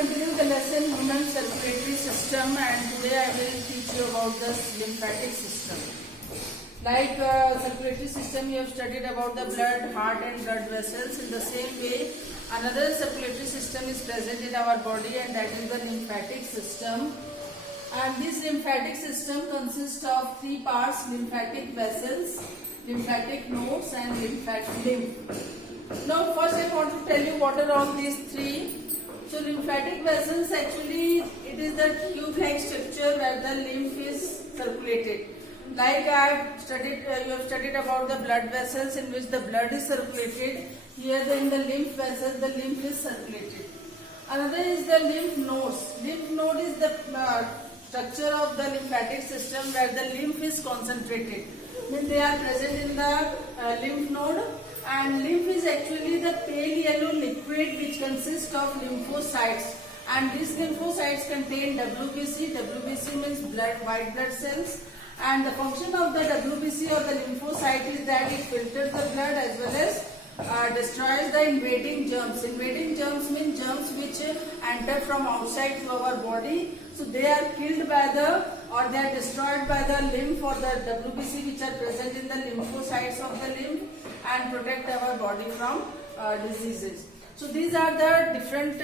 continue the lesson human circulatory system, and today I will teach you about the lymphatic system. Like circulatory system, you have studied about the blood, heart and blood vessels. In the same way, another circulatory system is present in our body, and that is the lymphatic system. And this lymphatic system consists of three parts: lymphatic vessels, lymphatic nodes and lymph. Now first I want to tell you what are all these three. So lymphatic vessels, actually it is the tube-like structure where the lymph is circulated. Like I have studied, you have studied about the blood vessels in which the blood is circulated. Here in the lymph vessels, the lymph is circulated. Another is the lymph nodes. Lymph node is the structure of the lymphatic system where the lymph is concentrated. Means they are present in the lymph node, and lymph is actually the pale yellow liquid which consists of lymphocytes, and these lymphocytes contain WBC. WBC means white blood cells, and the function of the WBC or the lymphocyte is that it filters the blood as well as destroys the invading germs. Invading germs mean germs which enter from outside to our body. So they are killed by they are destroyed by the lymph or the WBC which are present in the lymphocytes of the lymph, and protect our body from diseases. So these are the different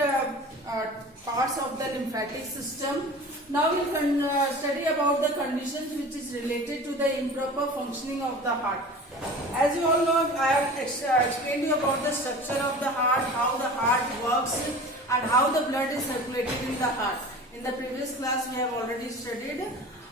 parts of the lymphatic system. Now we will study about the conditions which is related to the improper functioning of the heart. As you all know, I have explained you about the structure of the heart, how the heart works and how the blood is circulated in the heart. In the previous class we have already studied,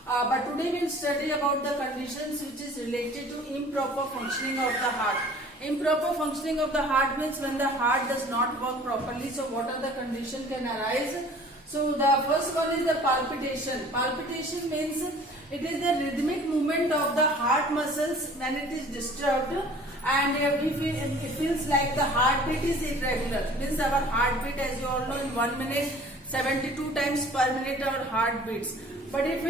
but today we will study about the conditions which is related to improper functioning of the heart. Improper functioning of the heart means when the heart does not work properly. So what are the conditions can arise? So the first one is the palpitation. Palpitation means it is the rhythmic movement of the heart muscles when it is disturbed, and it feels like the heartbeat is irregular. Means our heartbeat, as you all know, in 1 minute 72 times per minute our heart beats. But if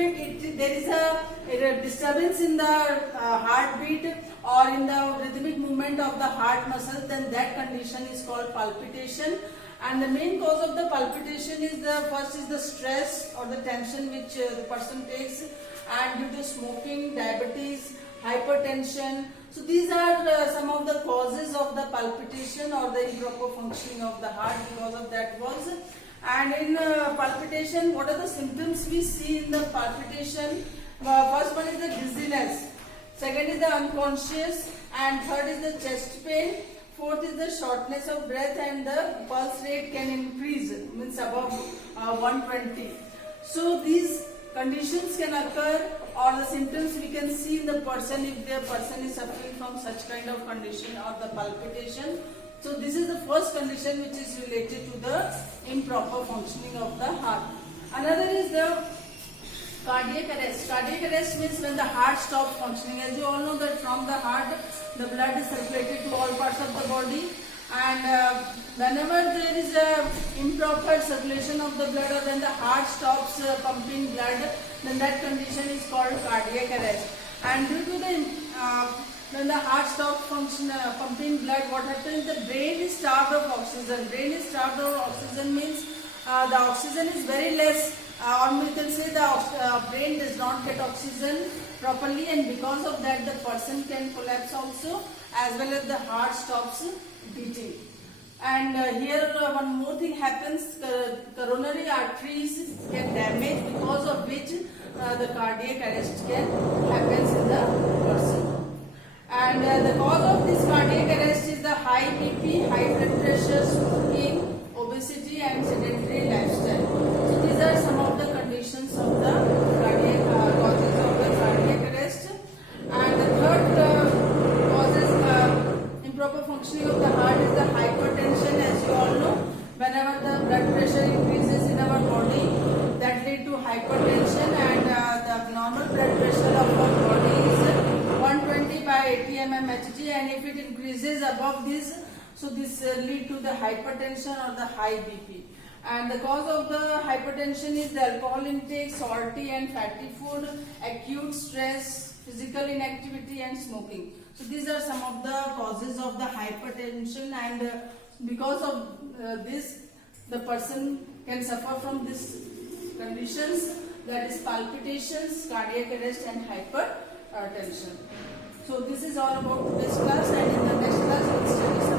there is a disturbance in the heartbeat or in the rhythmic movement of the heart muscles, then that condition is called palpitation. And the main cause of the palpitation is first is the stress or the tension which the person takes, and due to smoking, diabetes, hypertension. So these are some of the causes of the palpitation or the improper functioning of the heart because of that cause. And in palpitation, what are the symptoms we see in the palpitation? First one is the dizziness, second is the unconscious, and third is the chest pain, fourth is the shortness of breath, and the pulse rate can increase, means above 120. So these conditions can occur, or the symptoms we can see in the person if the person is suffering from such kind of condition or the palpitation. So this is the first condition which is related to the improper functioning of the heart. Another is the cardiac arrest. Cardiac arrest means when the heart stops functioning. As you all know that from the heart the blood is circulated to all parts of the body, and whenever there is a improper circulation of the blood, or when the heart stops pumping blood, then that condition is called cardiac arrest. And due to the when the heart stops pumping blood, what happens? The brain is starved of oxygen. Brain is starved of oxygen means the oxygen is very less, or we can say the brain does not get oxygen properly, and because of that the person can collapse also, as well as the heart stops beating. And here one more thing happens: coronary arteries get damaged, because of which the cardiac arrest can happen in the person. And the cause of this cardiac arrest is the high BP, high blood pressure, smoking, obesity and sedentary lifestyle. So these are some of the conditions of the cardiac causes of the cardiac arrest. And the third causes improper functioning of the heart is the hypertension. As you all know, whenever the blood pressure increases in our body, that leads to hypertension, and the normal blood pressure of our body is 120 by 80 mmHg, and if it increases above this, so this lead to the hypertension or the high BP. And the cause of the hypertension is the alcohol intake, salty and fatty food, acute stress, physical inactivity and smoking. So these are some of the causes of the hypertension, and because of this the person can suffer from these conditions, that is palpitations, cardiac arrest and hypertension. So this is all about today's class, and in the next class we will study